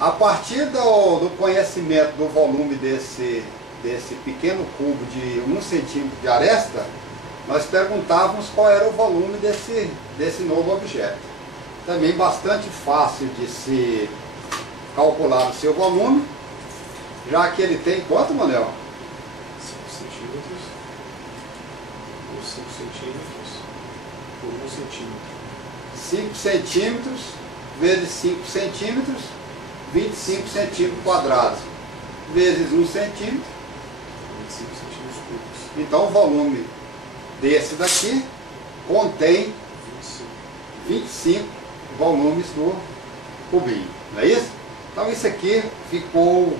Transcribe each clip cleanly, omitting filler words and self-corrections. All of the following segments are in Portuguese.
A partir do conhecimento do volume desse pequeno cubo de 1 centímetro de aresta, nós perguntávamos qual era o volume desse novo objeto. Também bastante fácil de se calcular o seu volume, já que ele tem quanto, Manuel? 5 centímetros por 5 centímetros por 1 centímetro. 5 centímetros vezes 5 centímetros, 25 centímetros quadrados, vezes 1 centímetro. 25 centímetros cúbicos. Então o volume desse daqui contém 25 volumes do cubinho, não é isso? Então isso aqui ficou,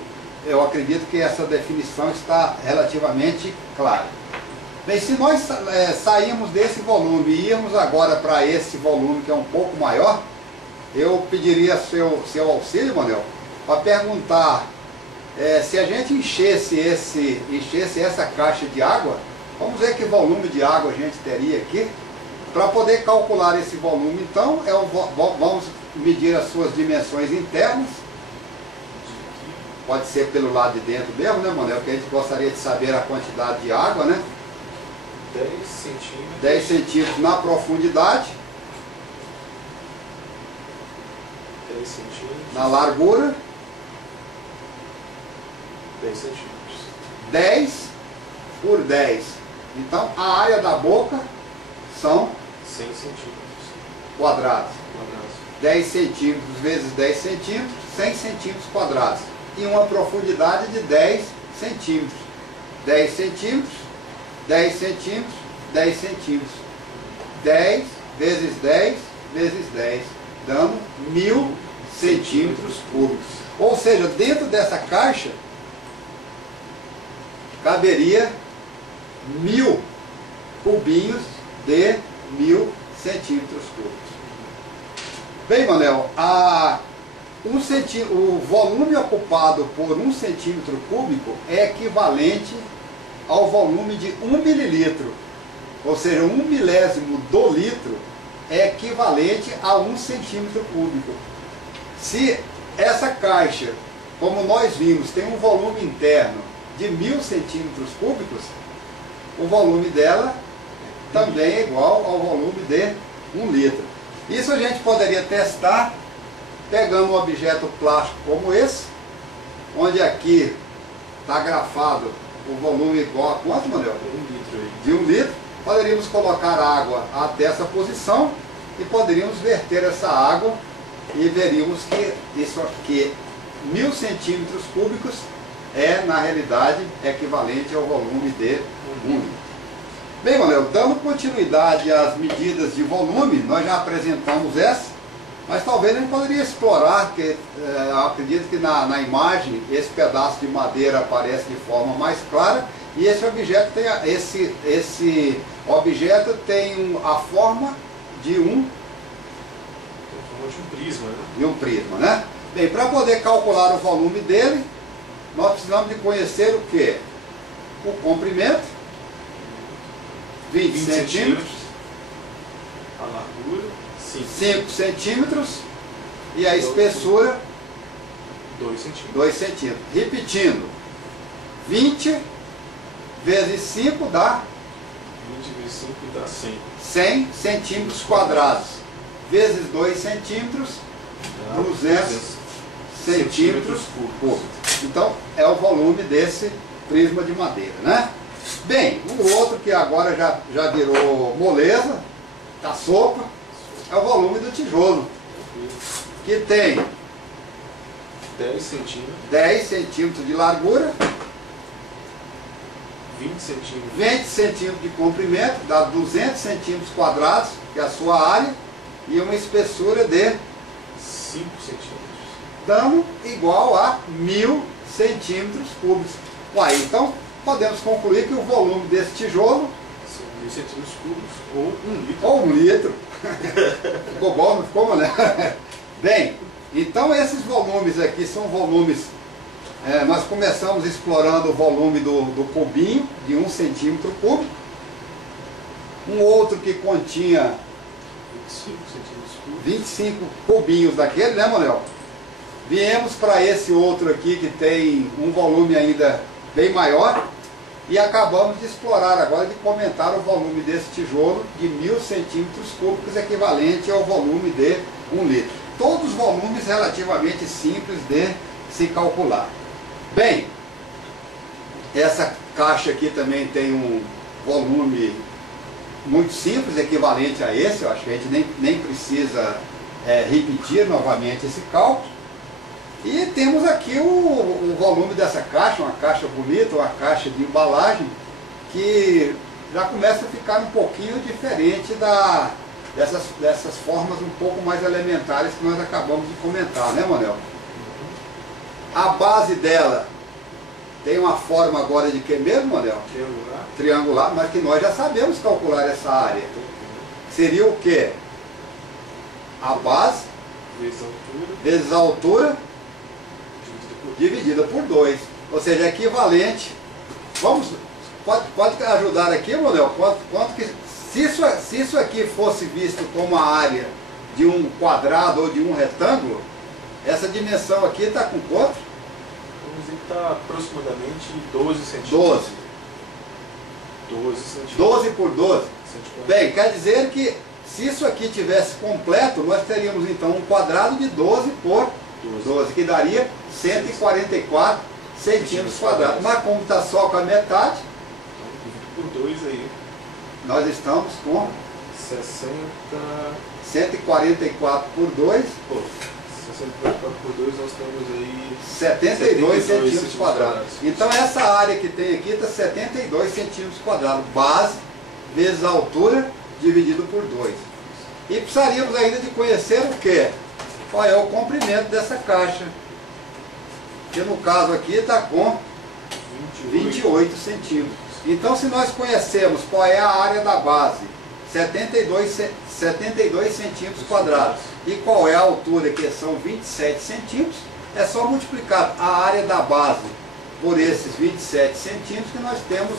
eu acredito que essa definição está relativamente clara. Bem, se nós sairmos desse volume e irmos agora para esse volume que é um pouco maior, eu pediria seu auxílio, Manuel, para perguntar se a gente enchesse essa caixa de água, vamos ver que volume de água a gente teria aqui. Para poder calcular esse volume, então, vamos medir as suas dimensões internas. Pode ser pelo lado de dentro mesmo, né, Manuel? Porque a gente gostaria de saber a quantidade de água, né? 10 centímetros. 10 centímetros na profundidade. 10 centímetros. Na largura. 10 centímetros. 10 por 10. Então, a área da boca são 100 centímetros. quadrados. 10 Quadrados. centímetros vezes 10 centímetros, 100 centímetros quadrados. E uma profundidade de 10 centímetros. 10 centímetros, 10 centímetros, 10 centímetros. 10 vezes 10 vezes 10, dando 1000 centímetros cúbicos. Ou seja, dentro dessa caixa caberia 1000 cubinhos de 1000 centímetros cúbicos. Bem, Manuel, o volume ocupado por 1 centímetro cúbico é equivalente ao volume de 1 mililitro. Ou seja, 1 milésimo do litro é equivalente a 1 centímetro cúbico. Se essa caixa, como nós vimos, tem um volume interno de 1000 centímetros cúbicos, o volume dela também é igual ao volume de 1 litro. Isso a gente poderia testar pegando um objeto plástico como esse, onde aqui está grafado o volume igual a quanto, Manuel? 1 litro aí. De 1 litro. Poderíamos colocar água até essa posição e poderíamos verter essa água e veríamos que isso aqui, 1000 centímetros cúbicos, é na realidade equivalente ao volume de 1 litro. Bem, Manuel, dando continuidade às medidas de volume, nós já apresentamos essa, mas talvez a gente poderia explorar, porque eu acredito que na imagem esse pedaço de madeira aparece de forma mais clara, e esse objeto tem a forma de um prisma, né? De um prisma, né? Bem, para poder calcular o volume dele, nós precisamos de conhecer o quê? O comprimento, 20 centímetros, a largura, 5 centímetros, e a espessura, 2 centímetros. 2 centímetros. Repetindo, 20 vezes 5 dá 20 vezes 5 dá 100. 100 centímetros quadrados, vezes 2 centímetros, Dá 200 centímetros cúbicos. Então, é o volume desse prisma de madeira, né? Bem, o outro que agora já virou moleza, da sopa, é o volume do tijolo, que tem 10 centímetros, 10 centímetros de largura, 20 centímetros, 20 centímetros de comprimento, dá 200 centímetros quadrados, que é a sua área, e uma espessura de 5 centímetros. dando igual a 1000 centímetros cúbicos. Uai, então podemos concluir que o volume desse tijolo São 1000 centímetros cúbicos ou 1 litro. ou 1 litro. Ficou bom, não ficou, né? Bem, então esses volumes aqui são volumes, nós começamos explorando o volume do cubinho, de 1 centímetro cúbico. Um outro que continha 25 centímetros cúbicos. 25 cubinhos daquele, né, Manuel? Viemos para esse outro aqui que tem um volume ainda bem maior e acabamos de explorar agora, de comentar o volume desse tijolo de 1000 centímetros cúbicos, equivalente ao volume de 1 litro. Todos volumes relativamente simples de se calcular. Bem, essa caixa aqui também tem um volume muito simples, equivalente a esse. Eu acho que a gente nem precisa repetir novamente esse cálculo. E temos aqui o volume dessa caixa, uma caixa bonita, uma caixa de embalagem, que já começa a ficar um pouquinho diferente dessas formas um pouco mais elementares que nós acabamos de comentar, né, Manuel? A base dela tem uma forma agora de que mesmo, Manuel? Triangular. Triangular, mas que nós já sabemos calcular essa área. Seria o quê? A base vezes a altura dividida por 2. Ou seja, é equivalente. Pode ajudar aqui, Manuel? Quanto que, se isso aqui fosse visto como a área de um quadrado ou de um retângulo, essa dimensão aqui está com quanto? Vamos dizer que está aproximadamente 12 centímetros. 12. 12 centímetros. 12 por 12. 140. Bem, quer dizer que se isso aqui tivesse completo, nós teríamos então um quadrado de 12 por 12, que daria 144 centímetros quadrados. Mas como está só com a metade, Então, dividido por 2 aí. nós estamos com 60... 144 por 2, Pô, 64 por 2 nós temos aí 72 centímetros quadrados. Então essa área que tem aqui está 72 centímetros quadrados. Base vezes a altura dividido por 2. E precisaríamos ainda de conhecer o quê? Qual é o comprimento dessa caixa. Que no caso aqui está com 28 centímetros. Então se nós conhecemos qual é a área da base, 72 centímetros quadrados, e qual é a altura, que são 27 centímetros, é só multiplicar a área da base por esses 27 centímetros que nós temos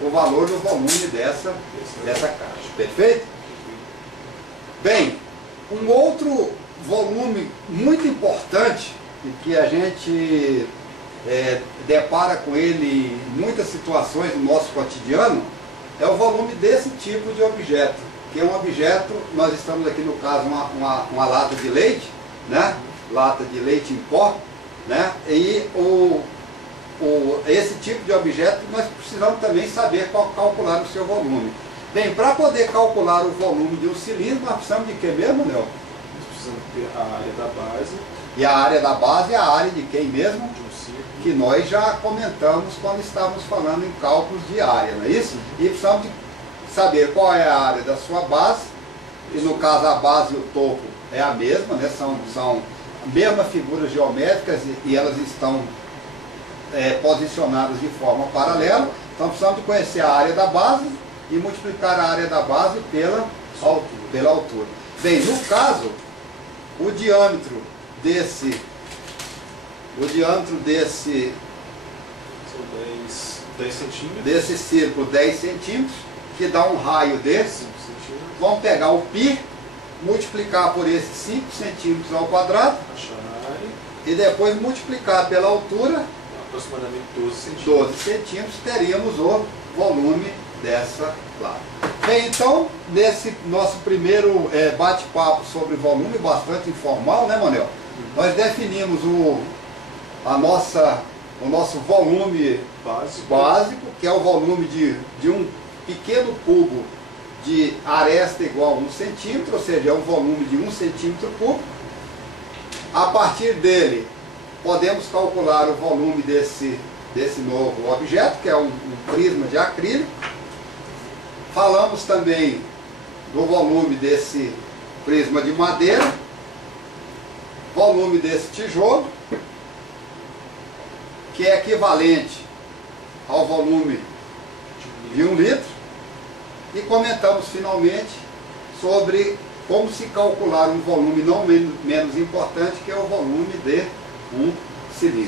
o valor do volume dessa caixa. Perfeito? Bem, um outro volume muito importante e que a gente depara com ele em muitas situações do nosso cotidiano é o volume desse tipo de objeto, que é um objeto, nós estamos aqui no caso uma lata de leite, né? Lata de leite em pó, né? E esse tipo de objeto nós precisamos também saber calcular o seu volume. Bem, para poder calcular o volume de um cilindro, nós precisamos de quê mesmo, Nel? Nós precisamos ter a área da base. E a área da base é a área de quem mesmo? De um círculo. Que nós já comentamos quando estávamos falando em cálculos de área, não é isso? E precisamos de saber qual é a área da sua base, e no caso a base e o topo é a mesma, né? São a mesma figuras geométricas e elas estão posicionadas de forma paralela. Então precisamos de conhecer a área da base e multiplicar a área da base pela altura. Bem, no caso, o diâmetro desse São 10 centímetros. desse círculo, 10 centímetros, que dá um raio de 5 centímetros. Vamos pegar o π, multiplicar por esses 5 centímetros ao quadrado Achar a área. e depois multiplicar pela altura, Aproximadamente 12 centímetros. 12 centímetros, teríamos o volume dessa lata. Bem, então, nesse nosso primeiro bate-papo sobre volume, bastante informal, né, Manuel? Nós definimos o nosso volume básico, que é o volume de um pequeno cubo de aresta igual a 1 centímetro, ou seja, é um volume de 1 centímetro cúbico. A partir dele, podemos calcular o volume desse novo objeto, que é um prisma de acrílico. Falamos também do volume desse prisma de madeira, volume desse tijolo, que é equivalente ao volume de 1 litro, e comentamos finalmente sobre como se calcular um volume não menos importante, que é o volume de um cilindro.